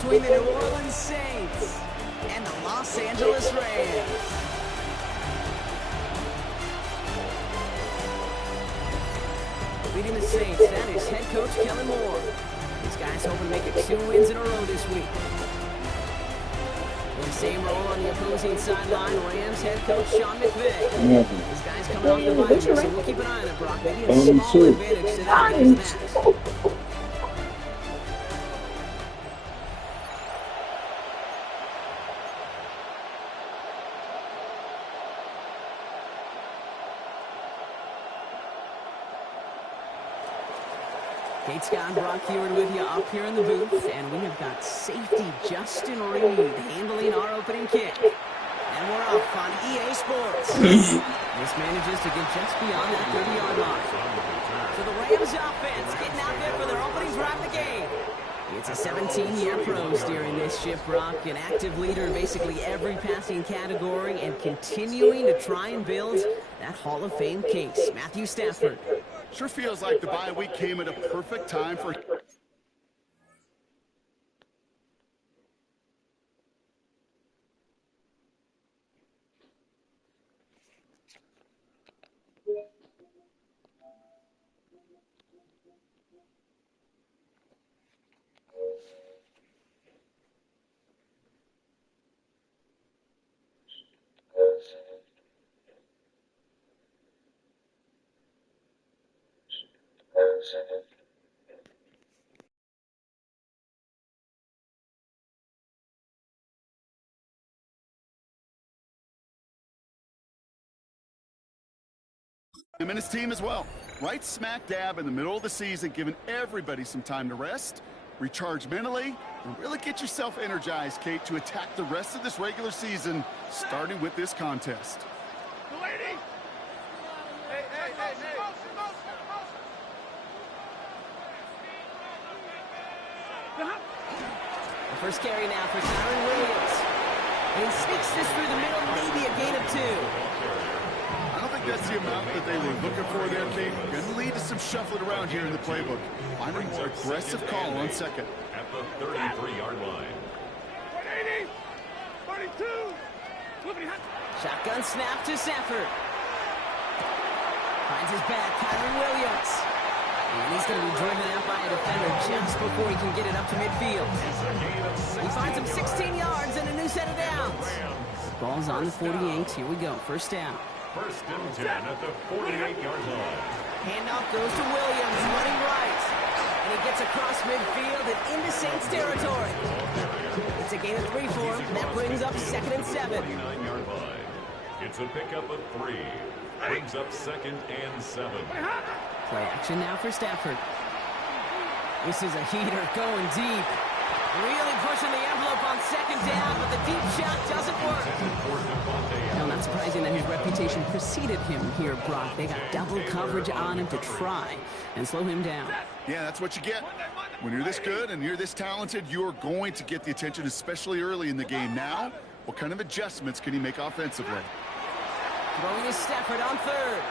between the New Orleans Saints and the Los Angeles Rams. Leading the Saints, that is head coach Kellen Moore. These guys hoping to make it 2 wins in a row this week. In the same role on the opposing sideline, Rams head coach Sean McVay. These guys coming off the bye week, so we'll keep an eye on it, Brock. Maybe a small advantage to that against Matt. Kate Scott, Brock Heward with you up here in the booth, and we have got safety Justin Reed handling our opening kick. And we're off on EA Sports. This manages to get just beyond that 30-yard line. So the Rams offense getting out there for their opening drive of the game. It's a 17-year pro steering this ship, Brock, an active leader in basically every passing category and continuing to try and build that Hall of Fame case. Matthew Stafford. Sure feels like the bye week came at a perfect time for... Him and his team as well. Right smack dab in the middle of the season, giving everybody some time to rest, recharge mentally, and really get yourself energized, Kate, to attack the rest of this regular season, starting with this contest. Lady! Hey, hey, hey, hey! The first carry now for Kyron Williams. And he sneaks this through the middle, maybe a gain of 2. I don't think that's the amount that they were looking for there, Kate. Going to lead to some shuffling around here in the playbook. Finding an aggressive call on second. At the 33-yard line. 180! 32! Shotgun snap to Stafford. Finds his back, Kyron Williams. And he's going to be driven out by a defender just before he can get it up to midfield. He finds him 16 yards and a new set of downs. Ball's on the 48. Here we go. First down. First and 10 at the 48-yard line. Handoff goes to Williams, running right. And he gets across midfield and into Saints territory. It's a gain of 3 for him. That brings up second and 7. 49-yard line. It's a pickup of 3. Brings up second and 7. Play action now for Stafford. This is a heater going deep. Really pushing the envelope on second down, but the deep shot doesn't work. Now, not surprising that his reputation preceded him here, Brock. They got double coverage on him to try and slow him down. Yeah, that's what you get. When you're this good and you're this talented, you're going to get the attention, especially early in the game. Now, what kind of adjustments can he make offensively? Throwing is Stafford on third.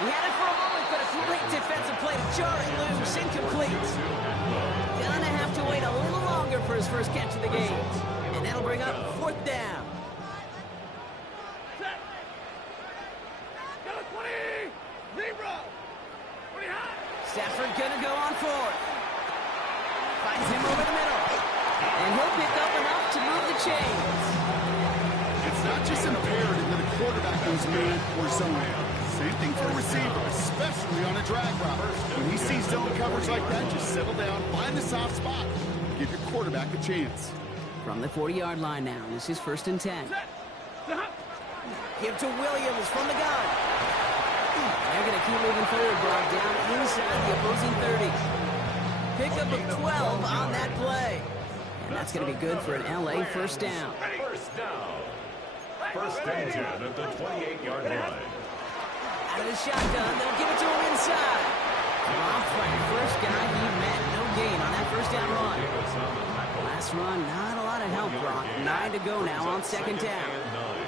He had it for a moment, but a great defensive play to jar it loose. Incomplete. Gonna have to wait a little longer for his first catch of the game. And that'll bring up fourth down. Stafford gonna go on fourth. Finds him over the middle. And he'll pick up enough to move the chains. It's not just imperative that a quarterback goes man or zone. Same thing for a receiver, especially on a drag route. When he sees zone coverage like that, just settle down, find the soft spot, give your quarterback a chance. From the 40-yard line now, this is first and 10. Give to Williams from the gun. They're going to keep moving forward, Brock, down inside the opposing 30. Pickup of 12 on that play. And that's going to be good for an LA first down. First down. First and 10 at the 28-yard line. Out of the shotgun, they'll give it to him inside. Off by the first guy he met. No gain on that first down run. Last run, not a lot of help, Brock. 9 to go now on second down.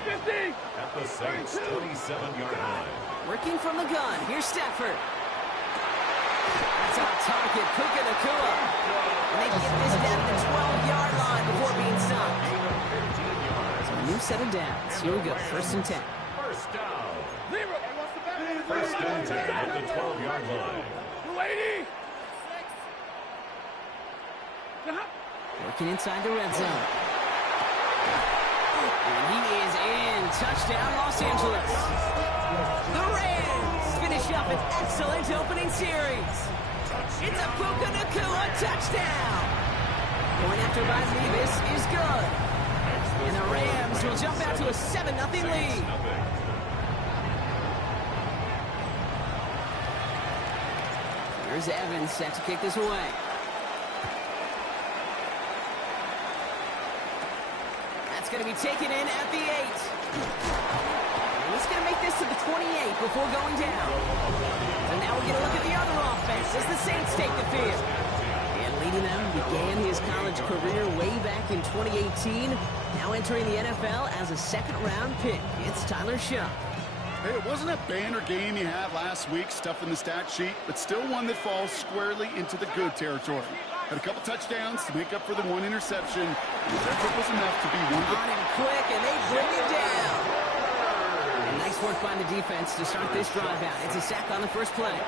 50. At the Saints' 27-yard line. Working from the gun. Here's Stafford. That's on target. Puka Nacua. And they get this down to the 12-yard line before being stopped. So a new set of downs. Here we go, 1st and 10. First down. First and 10 at the 12-yard line. Working inside the red zone. And he is in. Touchdown, Los Angeles. The Rams finish up an excellent opening series. It's a Puka Nacua touchdown. Point after by Levis is good. And the Rams will jump out to a 7-0 lead. Here's Evans set to kick this away. That's going to be taken in at the 8. And he's going to make this to the 28 before going down. So now we get a look at the other offense as the Saints take the field. And leading them began his college career way back in 2018. Now entering the NFL as a second-round pick. It's Tyler Shuck. Hey, it wasn't a banner game you had last week, stuff in the stat sheet, but still one that falls squarely into the good territory. Had a couple touchdowns to make up for the one interception. That was enough to be one of the... On him quick, and they bring him down. And nice work by the defense to start this drive out. It's a sack on the first play.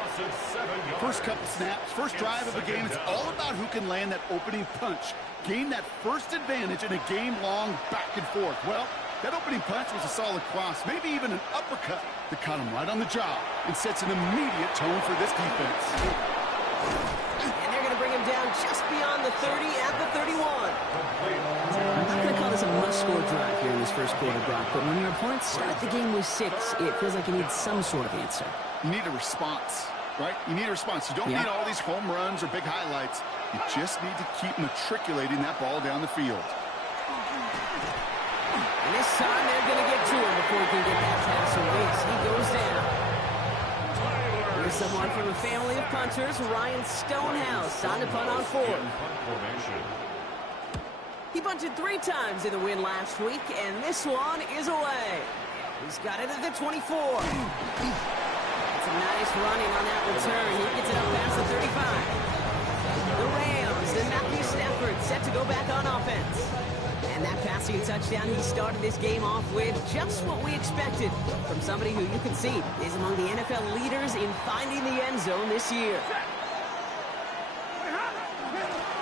First couple snaps, first drive of the game, it's all about who can land that opening punch. Gain that first advantage in a game-long back and forth. Well, that opening punch was a solid cross, maybe even an uppercut that caught him right on the job and sets an immediate tone for this defense. And they're going to bring him down just beyond the 30 at the 31. I'm not going to call this a must-score drive here in this first quarter, Brock, but when your opponents start the game with 6, it feels like you need some sort of answer. You need a response, right? You need a response. You don't need all these home runs or big highlights. You just need to keep matriculating that ball down the field. And this time they're going to get to him before he can get that pass away. He goes down. Here's someone from a family of punters, Ryan Stonehouse, on to punt on 4. He punted 3 times in the win last week, and this one is away. He's got it at the 24. It's a nice running on that return. He gets it up past the 35. The Rams and Matthew Stafford set to go back on offense. And that passing touchdown he started this game off with, just what we expected from somebody who you can see is among the NFL leaders in finding the end zone this year.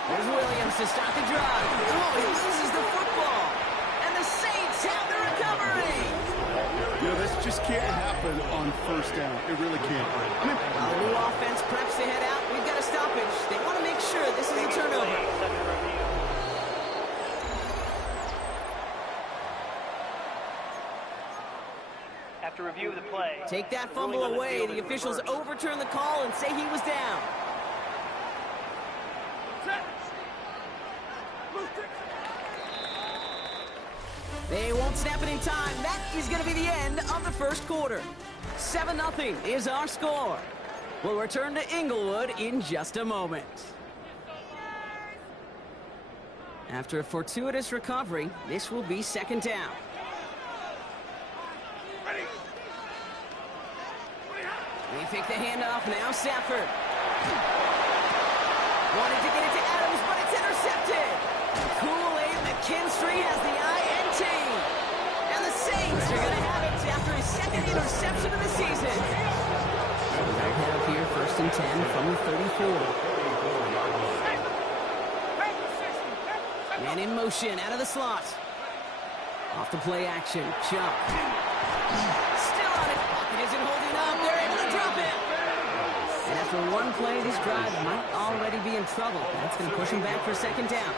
There's Williams to start the drive. Oh, he loses the football. And the Saints have the recovery. You know, this just can't happen on first down. It really can't. I mean, while the new offense preps to head out, we've got a stoppage. They want to make sure this is a turnover. After review of the play. Take that fumble away. The officials overturn the call and say he was down. They won't snap it in time. That is going to be the end of the first quarter. 7-0 is our score. We'll return to Inglewood in just a moment. After a fortuitous recovery, this will be second down. They fake the handoff now, Stafford. Wanted to get it to Adams, but it's intercepted. Kool-Aid McKinstry has the INT. And the Saints are going to have it after his second interception of the season. Right now here, 1st and 10 from the 34. Man in motion, out of the slot. Off the play action, Chuck. Still on it. Pocket isn't holding up. They're able to drop it. And after one play, this drive might already be in trouble. That's going to push him back for second down.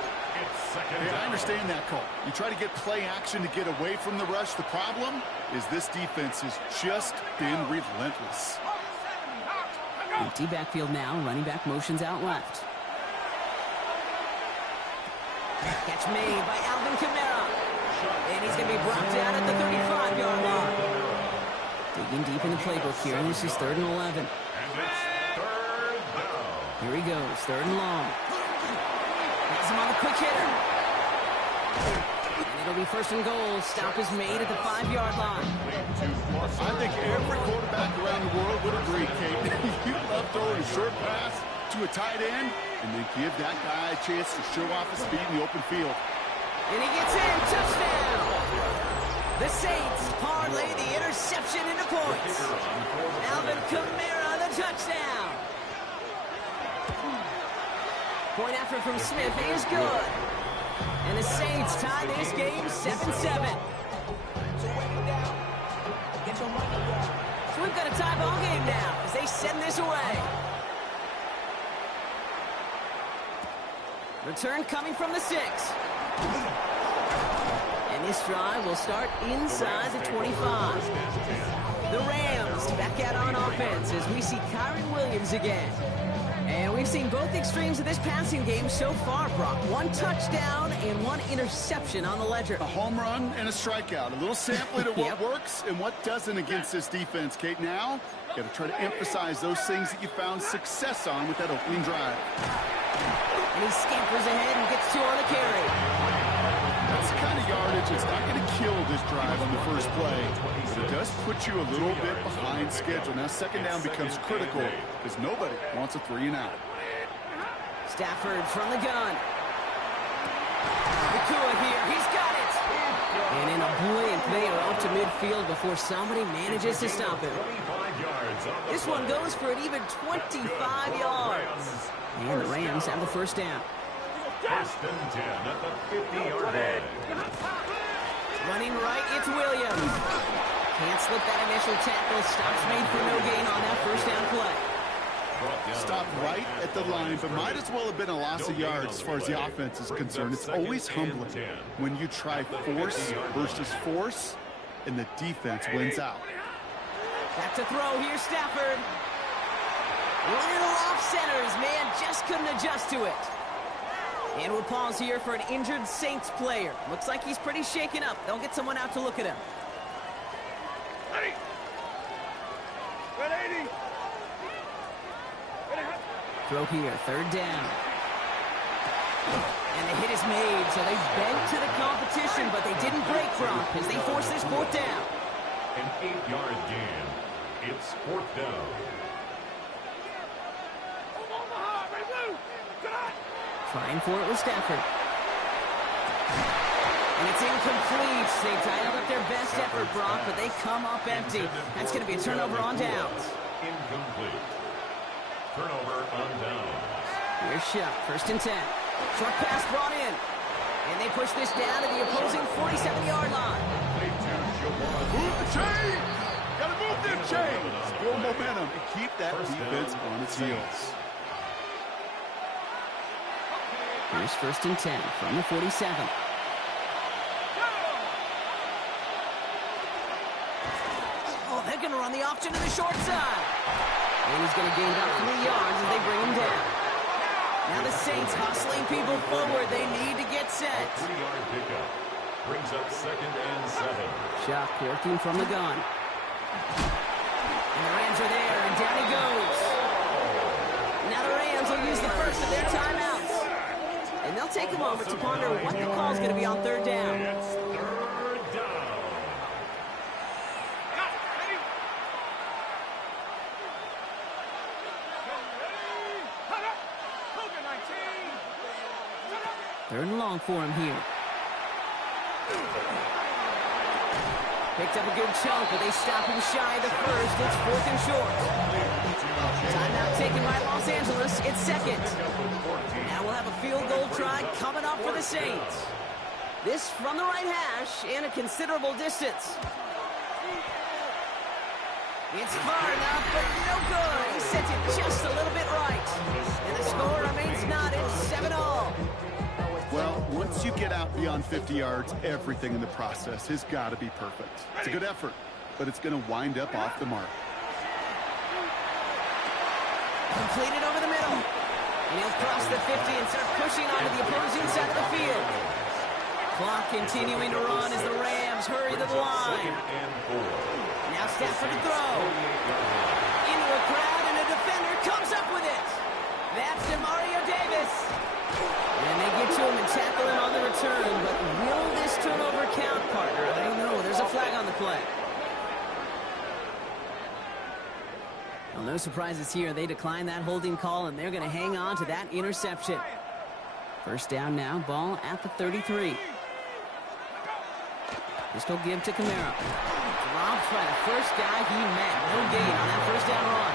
Hey, I understand that call. You try to get play action to get away from the rush. The problem is this defense has just been relentless. Empty backfield now. Running back motions out left. Catch made by Alvin Kamara. And he's going to be brought down at the 35-yard line. Digging deep in the playbook here. This is 3rd and 11. Here he goes. 3rd and long. Has him on the quick hitter. And it'll be 1st and goal. Stop is made at the 5-yard line. I think every quarterback around the world would agree, Kate. You love throwing a short pass to a tight end. and then give that guy a chance to show off his speed in the open field. And he gets in. Touchdown. The Saints parlay the interception into points. Alvin Kamara, the touchdown. Point effort from Smith is good. And the Saints tie this game 7-7. So we've got a tie ball game now as they send this away. Return coming from the 6. And this drive will start inside the 25. The Rams back out on offense as we see Kyron Williams again. And we've seen both extremes of this passing game so far, Brock. 1 touchdown and 1 interception on the ledger. A home run and a strikeout. A little sampling of what works and what doesn't against this defense, Kate. Now, you got to try to emphasize those things that you found success on with that opening drive. And he scampers ahead and gets 2 on the carry. That's the kind of yardage that's not going to kill this drive in the first play. It does put you a little bit behind schedule. Now second down becomes critical because nobody wants a 3-and-out. Stafford from the gun. Nakua here. He's got it. And in a blink, they are up to midfield before somebody manages to stop him. This one goes for an even 25 yards. And the Rams have the first down. First and 10 at the 50-yard line. Running right, it's Williams. Can't slip that initial tackle. Stops made for no gain on that first down play. Stopped right at the line, but might as well have been a loss of yards as far as the offense is concerned. It's always humbling when you try force versus force, and the defense wins out. Back to throw. Here's Stafford. Running off centers. Man just couldn't adjust to it. And we'll pause here for an injured Saints player. Looks like he's pretty shaken up. They'll get someone out to look at him. Ready. 180. Throw here, third down. And the hit is made, so they bent to the competition, but they didn't break from as they force this 4th down. An 8-yard gain. It's 4th down. Trying for it with Stafford. And it's incomplete. They dialed up their best effort, Brock, but they come up empty. That's going to be a turnover on downs. Incomplete. Turnover on downs. Here's Shuck, 1st and 10. Short pass brought in. And they push this down to the opposing 47-yard line. Move the chains! Gotta move them chains! Build momentum and keep that defense on its heels. Here's 1st and 10 from the 47. Oh, they're going to run the option to the short side. And he's going to gain about 3 yards as they bring him down. Now the Saints hustling people forward. They need to get set. 3-yard pickup. Brings up 2nd and 7. Shock working from the gun. And the Rams are there, and down he goes. Now the Rams will use the first of their timeouts. And they'll take a moment to ponder what the call is going to be on 3rd down. It's 3rd down. Third and long for him here. Picked up a good chunk, but they stop him shy of the first. It's 4th and short. Timeout taken by Los Angeles. It's 2nd. Now we'll have a field goal try coming up for the Saints. This from the right hash and a considerable distance. It's far enough, but no good. He sent it just a little bit right. And the score remains knotted 7-all. Well, once you get out beyond 50 yards, everything in the process has got to be perfect. It's a good effort, but it's going to wind up off the mark. Completed over the middle. And he'll cross the 50 and start pushing onto the opposing side of the field. Clock continuing to run as the Rams hurry to the line. Now Stafford to throw. Into a crowd, and a defender comes up with it. That's Demario Davis. And they get to him and tackle him on the return. But will this turnover count, partner? I don't know. There's a flag on the play. Well, no surprises here. They decline that holding call, and they're going to hang on to that interception. First down now, ball at the 33. Pistol give to Camara. Dropped by the first guy he met. No gain on that first down run.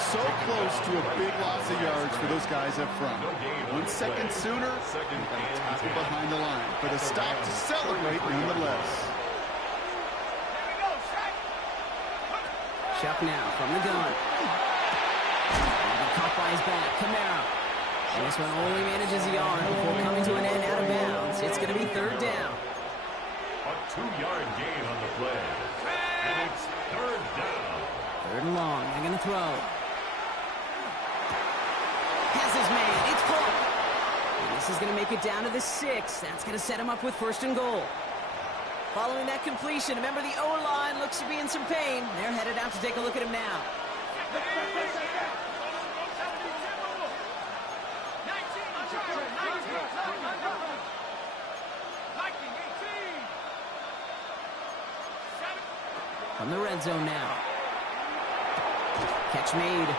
So close to a big loss of yards for those guys up front. 1 second sooner, and tackle behind the line. But a stop to celebrate nonetheless. Chuck now from the gun. Caught by his back, Camara. And this one only manages a yard before coming to an end out of bounds. It's going to be third down. A 2-yard gain on the play. And it's third down. Third and long. They're going to throw. Has his man. It's caught. And this is going to make it down to the 6. That's going to set him up with first and goal. Following that completion, remember the O-line looks to be in some pain. They're headed out to take a look at him now. From the red zone now. Catch made.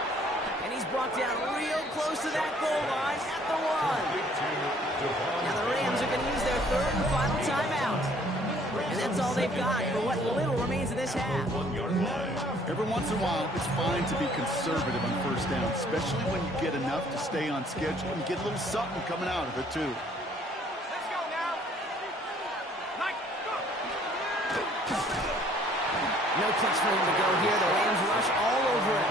And he's brought down real close to that goal line at the 1. Now the Rams are going to use their third and final timeout. And that's all they've got for what little remains of this half. Every once in a while, it's fine to be conservative on first down, especially when you get enough to stay on schedule and get a little something coming out of it, too. Let's go now. No place for him to go here. The Rams rush all over it.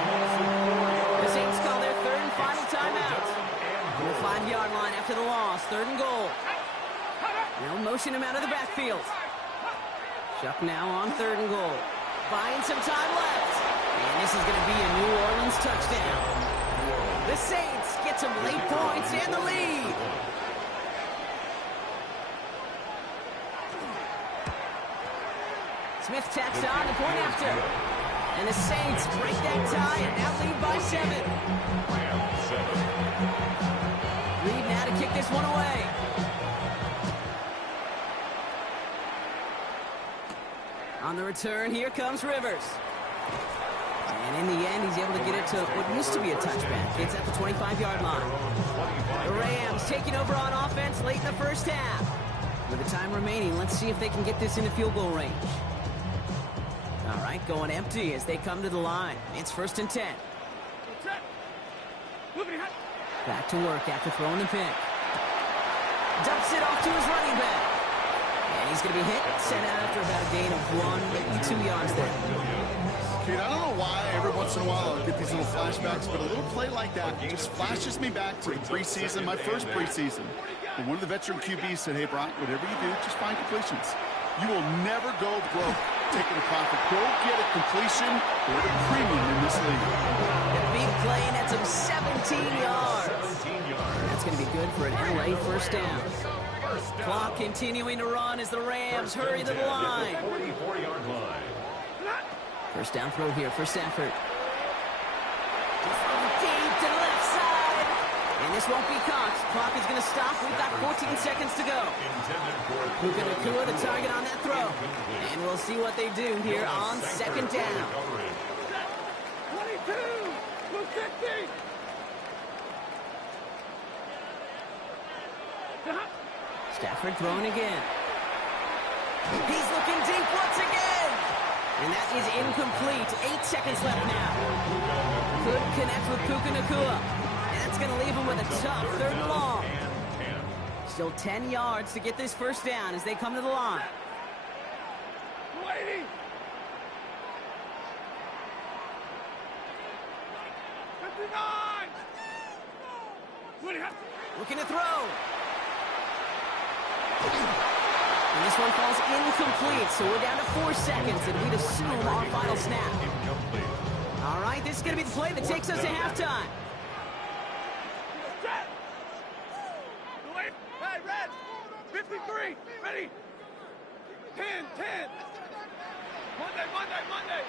The Saints call their third and final timeout. On the 5-yard line after the loss. Third and goal. Now motion him out of the backfield. Chuck now on third and goal. Buying some time left. And this is going to be a New Orleans touchdown. The Saints get some late points and the lead. Smith tacks on the point after. And the Saints break that tie and now lead by 7. Reed now to kick this one away. On the return, here comes Rivers. And in the end, he's able to get it to what used to be a touchback. It's at the 25-yard line. The Rams taking over on offense late in the first half. With the time remaining, let's see if they can get this into field goal range. All right, going empty as they come to the line. It's first and 10. Back to work after throwing the pick. Dumps it off to his running back. And he's going to be hit, sent out after about a gain of 1, maybe 2 yards there. Kid, I don't know why every once in a while I'll get these little flashbacks, but a little play like that just flashes me back to the preseason, my first preseason. And one of the veteran QBs said, hey, Brock, whatever you do, just find completions. You will never go broke taking a profit. Go get a completion or a premium in this league. A big play nets him 17 yards. That's going to be good for an LA first down. Clock continuing to run as the Rams hurry to the line. 44-yard line. First down throw here for Stafford. Deep to the left side. And this won't be caught. Clock is going to stop. We've got 14 seconds to go. Puka Nacua the target on that throw. And we'll see what they do here on second down. 22, 50. Stafford throwing again. He's looking deep once again. And that is incomplete. 8 seconds left now. Could connect with Puka Nacua. And that's going to leave him with a tough third and long. Still 10 yards to get this first down as they come to the line. Waiting. 59. Looking to throw. And this one falls incomplete, so we're down to 4 seconds, and we'd assume our final snap. All right, this is going to be the play that takes us to halftime. Hey, Red. 53. Ready. 10. Monday.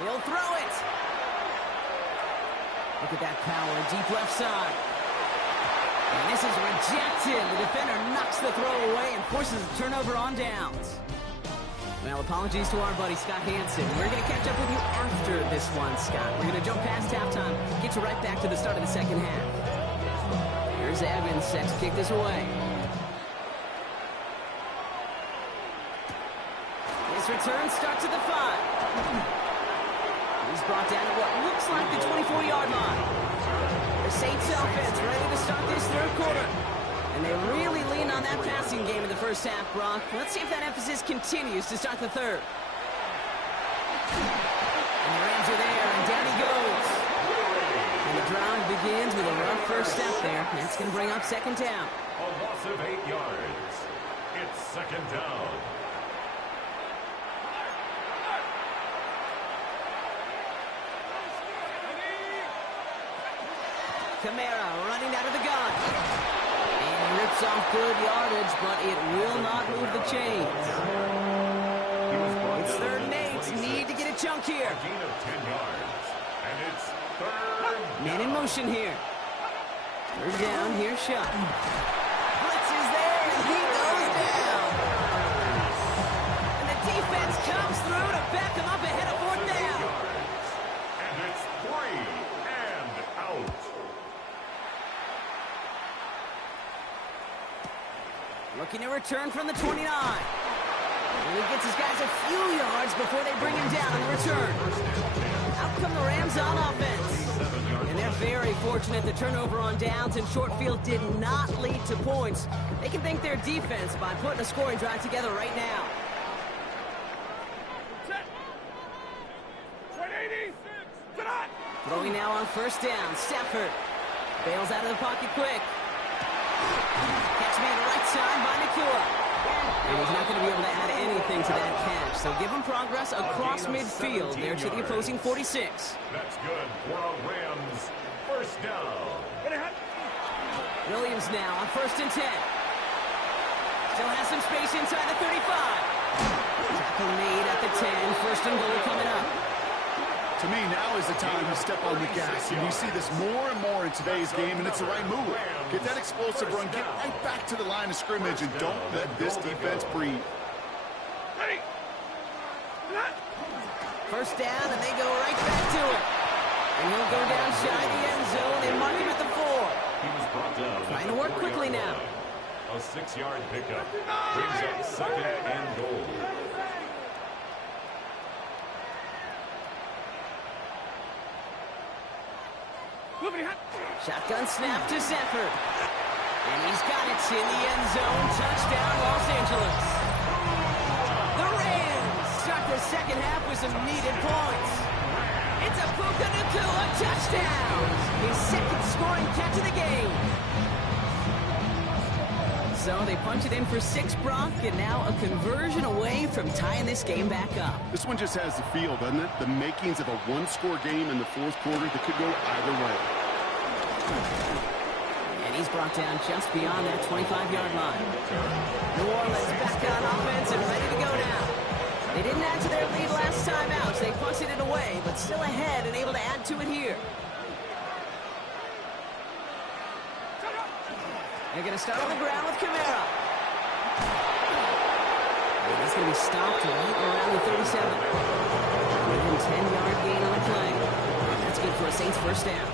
He'll throw it. Look at that power, deep left side. And this is rejected. The defender knocks the throw away and forces a turnover on downs. Well, apologies to our buddy Scott Hansen. We're going to catch up with you after this one, Scott. We're going to jump past halftime, get you right back to the start of the second half. Here's Evans set to kick this away. His return starts at the 5. He's brought down at what looks like the 24-yard line. The Saints offense ready to start this third quarter. And they really leaned on that passing game in the first half, Brock. Let's see if that emphasis continues to start the third. And the Rams are there, and down he goes. And the drive begins with a rough first step there. That's going to bring up second down. A loss of 8 yards. It's second down. Kamara running out of the gun. And rips off good yardage, but it will not move the chains. It's 3rd and 8. Need to get a chunk here. A gain of 10 yards. And it's 3rd. Man in motion here. 3rd down, here's Shot. Blitz is there, and he goes down. And the defense comes through to back him up ahead of 4th down. And it's 3 and out. Looking to return from the 29. And he gets his guys a few yards before they bring him down on the return. Out come the Rams on offense. And they're very fortunate the turnover on downs and short field did not lead to points. They can thank their defense by putting a scoring drive together right now. Throwing now on 1st down. Stafford bails out of the pocket quick. Catch me on the right side by Nakua. And he's not going to be able to add anything to that catch. So give him progress across midfield there to the opposing 46. That's good for a Rams 1st down. Williams now on 1st and 10. Still has some space inside the 35. Tackle made at the 10. 1st and goal coming up. To me, now is the time to step on the gas. And you see this more and more in today's game, and it's the right move. Get that explosive run, get right back to the line of scrimmage, and don't let this defense breathe. Ready. 1st down, and they go right back to it. And he'll go down shy of the end zone and mark him at the 4. He was brought down. Trying to work quickly now. A 6-yard pickup brings up 2nd and goal. Shotgun snap to Zephyr. And he's got it in the end zone. Touchdown, Los Angeles. The Rams start the second half with some needed points. It's a Puka Nakua touchdown. His 2nd scoring catch of the game. So they punch it in for 6, Brock, and now a conversion away from tying this game back up. This one just has the feel, doesn't it? The makings of a one-score game in the 4th quarter that could go either way. And he's brought down just beyond that 25-yard line. New Orleans back on offense and ready to go now. They didn't add to their lead last time out, so they punted it away, but still ahead and able to add to it here. They're going to start on the ground with Kamara. And he's going to be stopped right around the 37. Within 10-yard gain on the play. And that's good for a Saints 1st down.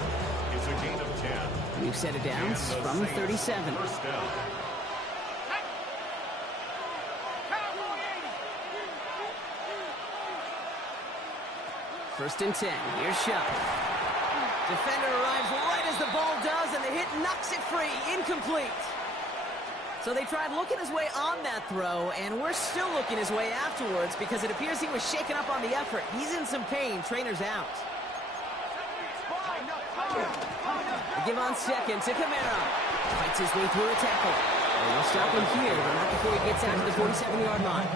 It's a gain of 10. New set of downs from the 37. 1st down. First and 10. Here's Shot. Defender arrives right as the ball does, and the hit knocks it free. Incomplete. So they tried looking his way on that throw, and we're still looking his way afterwards because it appears he was shaken up on the effort. He's in some pain. Trainer's out. They give on 2nd to Kamara. Fights his way through a tackle. And they'll stop him here, but not before he gets out to the 47-yard line.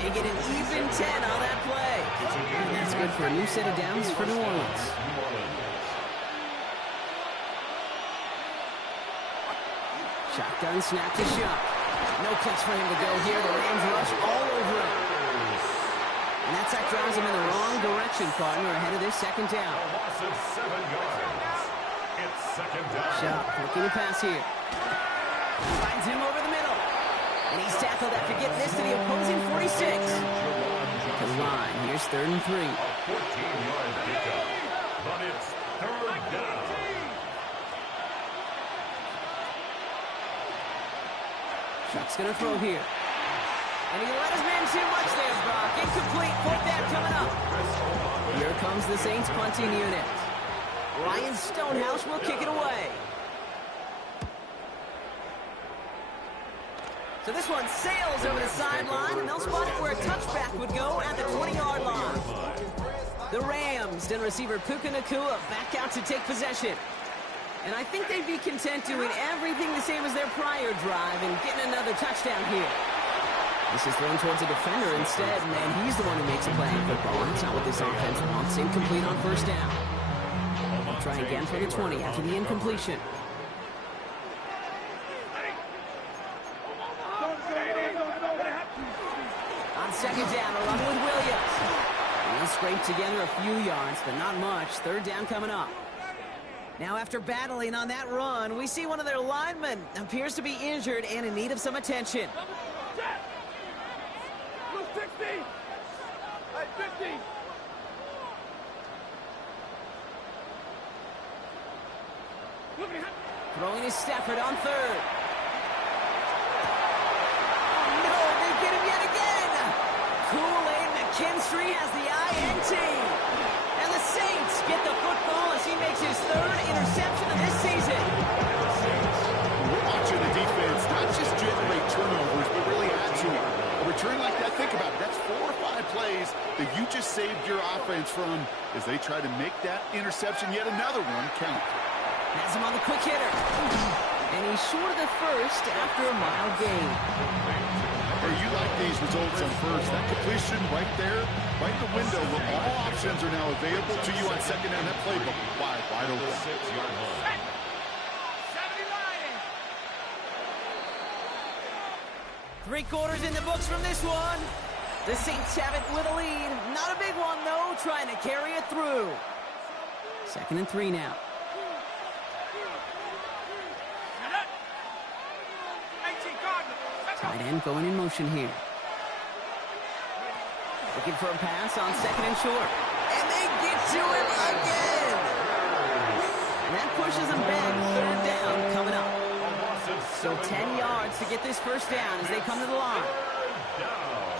They get an even 10 on that play. And that's good for a new set of downs for New Orleans. Shotgun snap to Shot. No catch for him to go here. The Rams rush all over him. And that sack drives him in the wrong direction, partner, ahead of this 2nd down. A loss of 7 yards. It's 2nd down. Shot looking to pass here. Finds him over the middle. And he's tackled after getting this to the opposing 46. The line, here's 3rd and 3. A 14-yard pickup, but it's 3rd down. Chuck's going to throw here. And he let his man too much there, Brock. Incomplete. 4th down coming up. Here comes the Saints punting unit. Ryan Stonehouse will kick it away. So this one sails over the sideline, and they'll spot it where a touchback would go at the 20-yard line. The Rams and receiver Puka Nacua back out to take possession. And I think they'd be content doing everything the same as their prior drive and getting another touchdown here. This is thrown towards a defender instead, and he's the one who makes a play in football. That's not what this offense wants. Incomplete on 1st down. They'll try again for the 20 after the incompletion. On 2nd down, a run with Williams. He'll scrape together a few yards, but not much. 3rd down coming up. Now, after battling on that run, we see one of their linemen appears to be injured and in need of some attention. Blue 60. Hey, 50. Throwing is Stafford on 3rd. Oh, no, they get him yet again. Kool-Aid McKinstry has the INT. And the Saints get the football as he makes his 3rd interception of this season. We're watching the defense not just generate turnovers, but really add to it. A return like that, think about it. That's 4 or 5 plays that you just saved your offense from as they try to make that interception, yet another one, count. Has him on the quick hitter. And he's short of the 1st after a mild gain. Hey, you like these results on 1st. That completion right there, right in the window, where all options are now available to you on 2nd down. That playbook wide open. 6-yard line. 3 quarters in the books from this one. The Saints have it with a lead. Not a big one, though, trying to carry it through. 2nd and 3 now. Tight end going in motion here. Looking for a pass on 2nd and short. And they get to him again. And that pushes them back. 3rd down coming up. So 10 yards to get this 1st down as they come to the line. Down.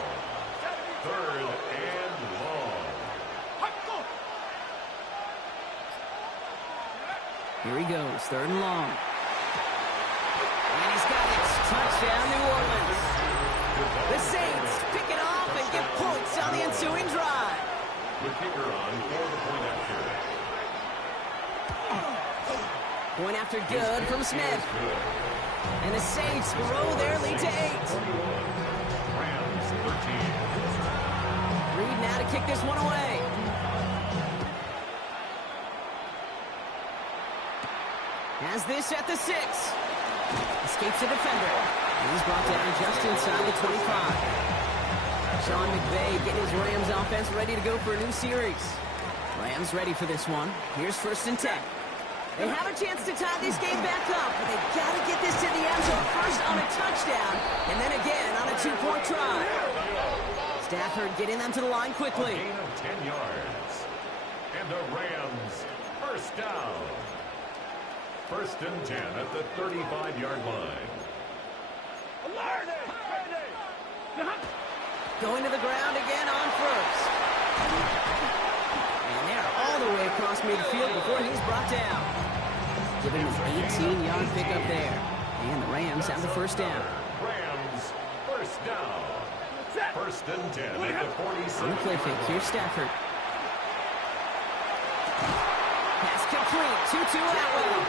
3rd and long. Here he goes, 3rd and long. And he's got it. Touchdown, New Orleans. The Saints pick it off and get points on the ensuing drive. The kicker on for the point after. Point after good from Smith. And the Saints grow their lead to 8. Rams 13. Reed now to kick this one away. Has this at the 6. Escapes the defender. And he's brought down just inside the 25. Sean McVay getting his Rams offense ready to go for a new series. Rams ready for this one. Here's 1st and 10. They have a chance to tie this game back up, but they've got to get this to the end zone first on a touchdown, and then again on a 2-point try. Stafford getting them to the line quickly. A gain of 10 yards. And the Rams 1st down. 1st and 10 at the 35-yard line. Going to the ground again on 1st. And they're all the way across midfield before he's brought down. Giving him an 18-yard pickup there. And the Rams have the 1st down. Rams 1st down. 1st and 10 at the 47. On the play fake, here's Stafford. Pass complete. 2-2 Atwell.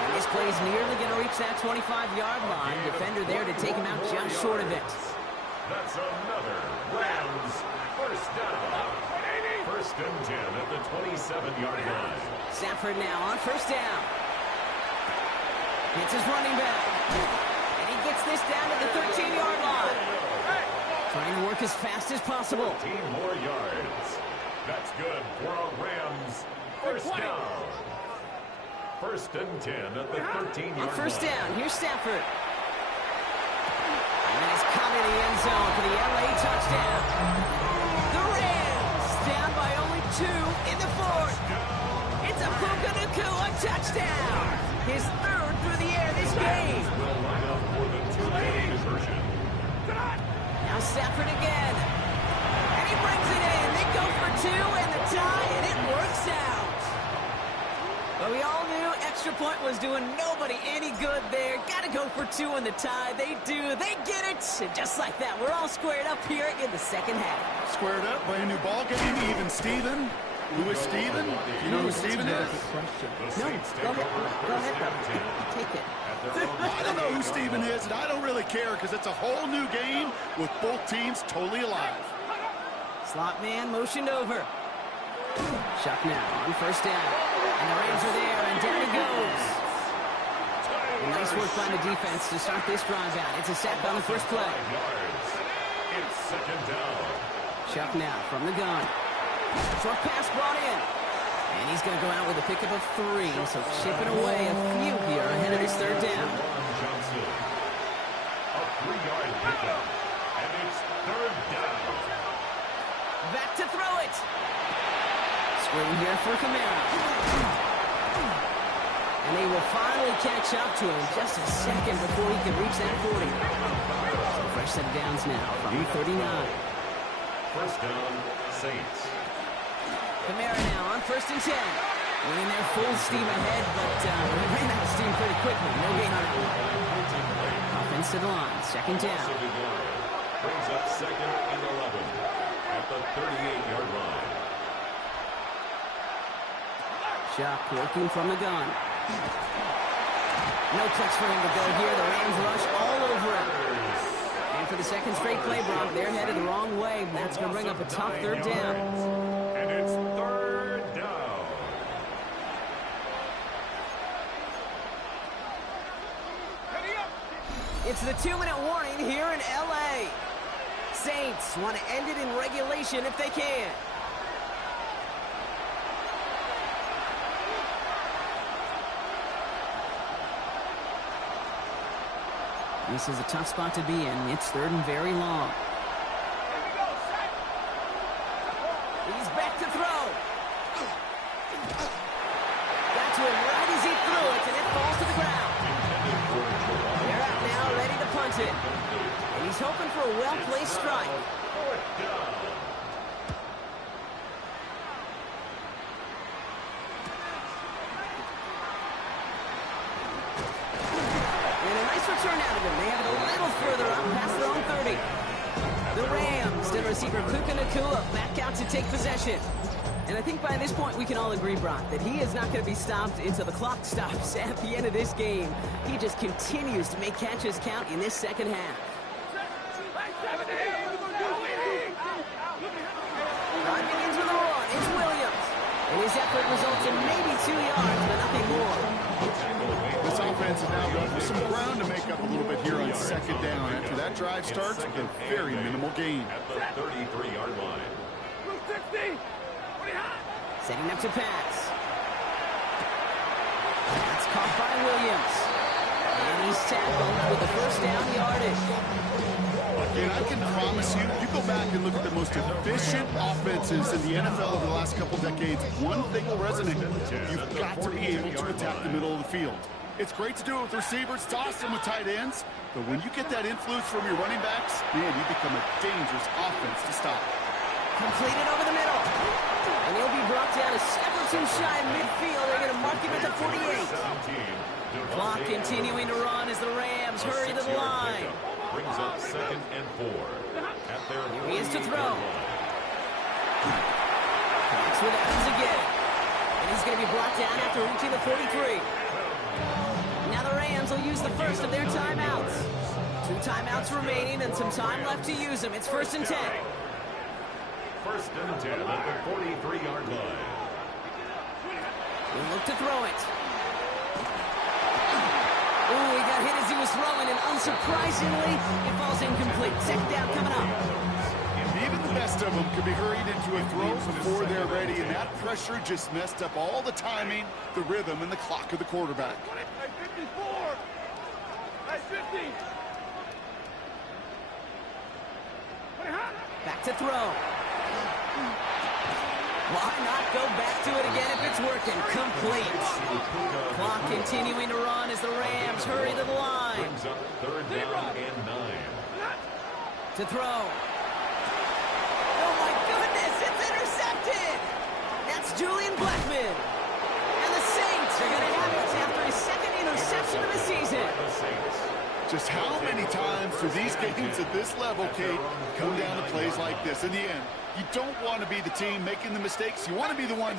And this play is nearly going to reach that 25-yard line. Defender there to take him out just short of it. That's another Rams 1st down. 1st and 10 at the 27-yard line. Stafford now on 1st down. It's his running back. And he gets this down to the 13-yard line. Trying to work as fast as possible. 14 more yards. That's good for a Rams 1st down. 1st and 10 at the 13-yard line. On 1st down, here's Stafford. down in the end zone for the LA touchdown. The Rams down by only 2 in the fourth. It's a Puka Nacua touchdown. His third through the air this game. Will line up for the two-point conversion. Now Stafford again. And he brings it in. They go for 2 and the tie, and it works out. But we all knew extra point was doing nobody any good there. Got to go for 2 in the tie. They do. They get it. And just like that, we're all squared up here in the second half. Squared up, brand new ball game, even Steven. Who is Steven? You know who Steven is? No, go ahead, brother. Take it. I don't know who Steven is, and I don't really care because it's a whole new game with both teams totally alive. Slot man motioned over. Chuck now on first down. And the Rams are there, and down he goes. Nice work by the defense to start this drive out. It's a sack on the first play. It's second down. Chuck now from the gun. Short pass brought in. And he's going to go out with a pickup of 3. So chipping away a few here ahead of his third down. Johnson. A 3-yard pickup. And it's third down. Back to throw it. Screen here for Kamara. And they will finally catch up to him just a second before he can reach that 40. So fresh set of downs now from the 39. First down, Saints. Kamara now on first and 10. Winning their full steam ahead, but ran out of steam pretty quickly. No gain on it. Offense to the line. Second down. Brings up second and 11 at the 38-yard line. Chuck working from the gun. No place for him to go here. The Rams rush all over him. And for the second straight play, Brock, they're headed the wrong way. That's going to bring up a tough third down. And it's third down. It's the 2-minute warning here in L.A. Saints want to end it in regulation if they can. This is a tough spot to be in. It's third and very long. He's back to throw. Got to him right as he threw it, and it falls to the ground. They're out now, ready to punt it. And he's hoping for a well-placed strike. Return out of him. They have it a little further up past their own 30. The Rams, the receiver Puka Nacua, back out to take possession. And I think by this point we can all agree, Brock, that he is not going to be stopped until the clock stops at the end of this game. He just continues to make catches count in this second half. Drive begins with a run. It's Williams. And his effort results in maybe 2 yards, but nothing more. This offense is now going for some ground to make up a little bit here on second down. After that drive starts with a very minimal gain. At the 33-yard line. Setting up to pass. That's caught by Williams. And he's tackled with the first down yardage. And I can promise you, you go back and look at the most efficient offenses in the NFL over the last couple decades, one thing will resonate. You've got to be able to attack the middle of the field. It's great to do it with receivers, toss them with tight ends, but when you get that influence from your running backs, man, you become a dangerous offense to stop. Completed over the middle. And he'll be brought down a second too shy midfield. They're going to mark him at the 48. Clock continuing to run as the Rams hurry to the line. Brings up second and 4. At their Here he is to throw. Connects with Evans again. And he's going to be brought down after reaching the 43. Now the Rams will use the first of their timeouts. 2 timeouts remaining and some time left to use them. It's first and 10. First and 10 at the 43-yard line. He'll look to throw it. Ooh, he got hit as he was throwing, and unsurprisingly, it falls incomplete. Second down coming up. And even the best of them could be hurried into a throw before they're ready, and that pressure just messed up all the timing, the rhythm, and the clock of the quarterback. 54! 50! Back to throw. Why not go back to it again if it's working? Complete. Clock continuing to run as the Rams hurry to the line. Brings up 3rd down and 9. To throw. Oh my goodness, it's intercepted! That's Julian Blackman. And the Saints are going to have it after his second interception of the season. Just how many times do these games at this level, Kate, come down to plays like this? In the end, you don't want to be the team making the mistakes. You want to be the one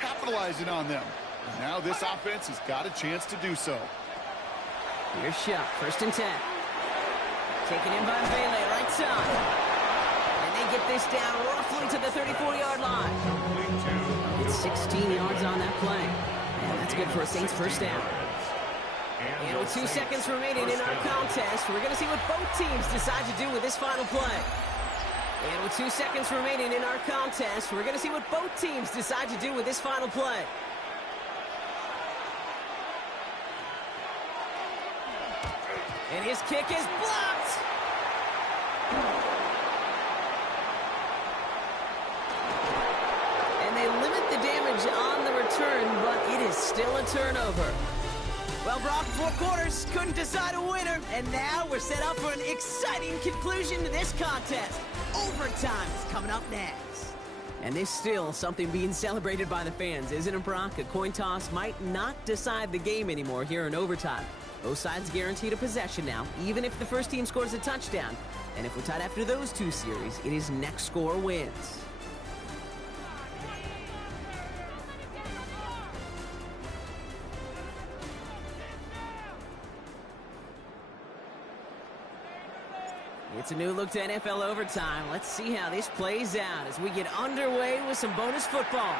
capitalizing on them. And now this offense has got a chance to do so. Here's shot, 1st and 10. Taken in by Bailey, right side. And they get this down roughly to the 34-yard line. It's 16 yards on that play. And that's good for a Saints 1st down. And with 2 seconds remaining in our contest, we're going to see what both teams decide to do with this final play. And with 2 seconds remaining in our contest, we're going to see what both teams decide to do with this final play. And his kick is blocked. And they limit the damage on the return, but it is still a turnover. Well, Brock, 4 quarters couldn't decide a winner, and now we're set up for an exciting conclusion to this contest. Overtime is coming up next. And there's still something being celebrated by the fans, isn't it, Brock? A coin toss might not decide the game anymore here in overtime. Both sides guaranteed a possession now, even if the first team scores a touchdown. And if we're tied after those 2 series, it is next score wins. It's a new look to NFL overtime. Let's see how this plays out as we get underway with some bonus football.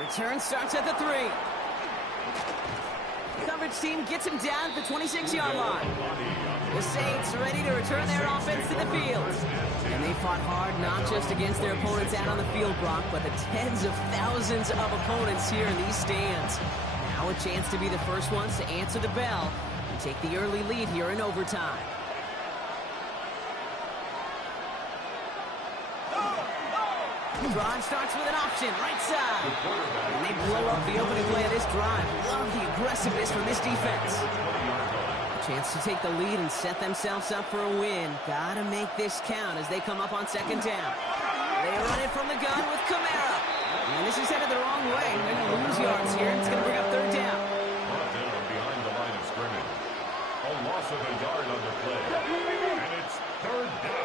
Return starts at the 3. Coverage team gets him down at the 26-yard line. The Saints ready to return their offense to the field. And they fought hard not just against their opponents out on the field, Brock, but the tens of thousands of opponents here in these stands. Now a chance to be the first ones to answer the bell and take the early lead here in overtime. Drive starts with an option, right side. And they blow up the opening play of this drive. Love the aggressiveness from this defense. A chance to take the lead and set themselves up for a win. Gotta make this count as they come up on 2nd down. They run it from the gun with Kamara. And this is headed the wrong way. They're going to lose yards here. It's going to bring up 3rd down. Brought down behind the line of scrimmage. A loss of a yard on the play. And it's 3rd down.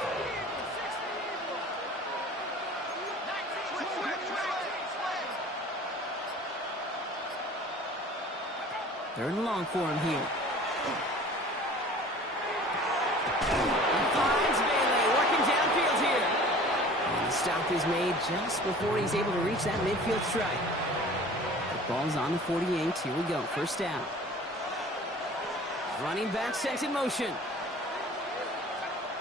Third and long for him here. He finds Bailey working downfield here. And the stop is made just before he's able to reach that midfield strike. The ball's on the 48. Here we go. 1st down. Running back sent in motion.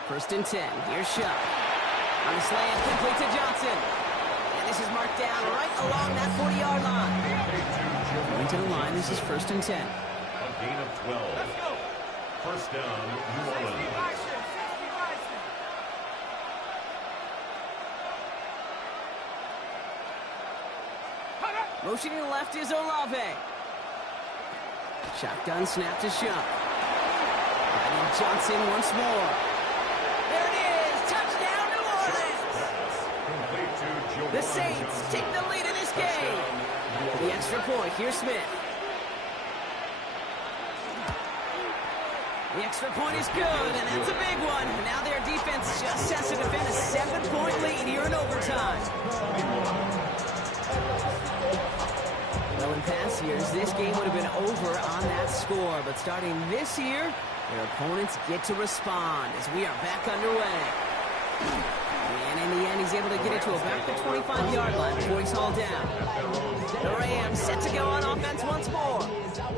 1st and 10. Here's Shuck. On the slant, complete to Johnson. And this is marked down right along that 40-yard line. Going to the line, this is 1st and 10. A gain of 12. 1st down, New Orleans. Motioning left is Olave. Shotgun snap to Shuck. And Johnson once more. There it is! Touchdown, New Orleans! The Saints take the lead in this game. The extra point, here's Smith. The extra point is good, and that's a big one. Now their defense just has to defend a 7-point lead here in overtime. Well, in past years, this game would have been over on that score, but starting this year, their opponents get to respond as we are back underway. And in the end, he's able to get it to about the 25-yard line before he's hauled down. The Rams set to go on offense once more.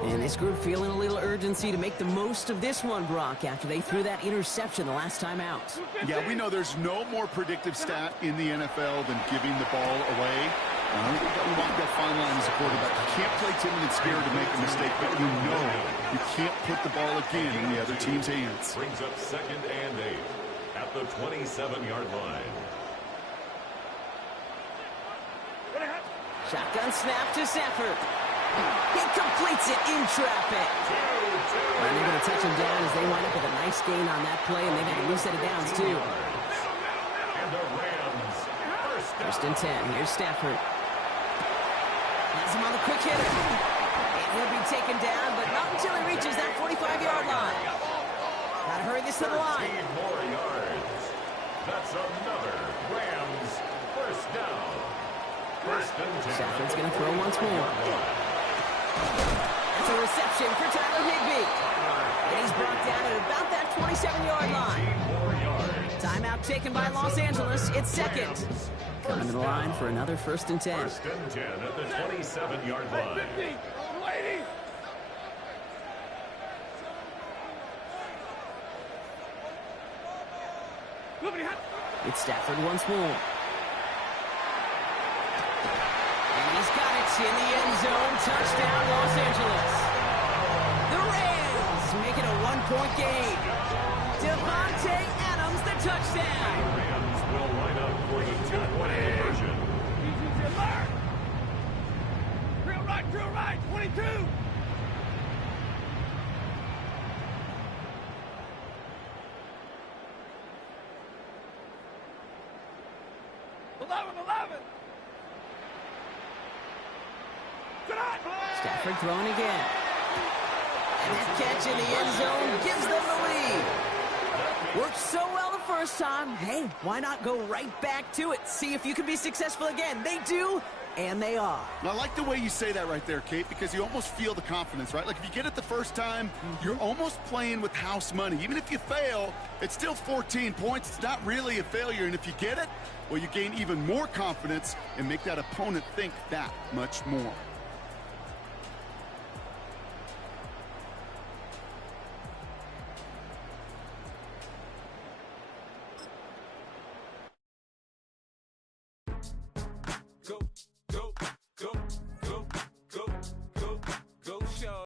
And this group feeling a little urgency to make the most of this one, Brock, after they threw that interception the last time out. Yeah, we know there's no more predictive stat in the NFL than giving the ball away. You walk that fine line as a quarterback. You can't play timid and scared to make a mistake, but you know you can't put the ball again in the other team's hands. Brings up 2nd and 8. at the 27-yard line. Shotgun snap to Stafford. He completes it in traffic. And they're going to touch him down as they wind up with a nice gain on that play, and they've got a new set of downs, too. And the Rams, First and 10. Here's Stafford. Has him on the quick hitter. And he'll be taken down, but not until he reaches that 45-yard line. Got to hurry this to the line. 13 more yards. That's another Rams first down. First and 10. Stafford's going to throw once more. That's a reception for Tyler Higbee. And he's brought down at about that 27-yard line. 18 more yards. Timeout taken by Los Angeles. It's second. Coming to the line for another first and 10. First and 10 at the 27-yard line. 50. Lady. It's Stafford once more. And he's got it in the end zone. Touchdown, Los Angeles. The Rams make it a one-point game. Devontae Adams, the touchdown. Rams will line up for the two-point conversion. Drill right, 22. Stafford throwing again. And that catch in the end zone gives them the lead. Worked so well the first time. Hey, why not go right back to it? See if you can be successful again. They do, and they are. And I like the way you say that right there, Kate, because you almost feel the confidence, right? Like if you get it the first time, you're almost playing with house money. Even if you fail, it's still 14 points. It's not really a failure. And if you get it, well, you gain even more confidence and make that opponent think that much more.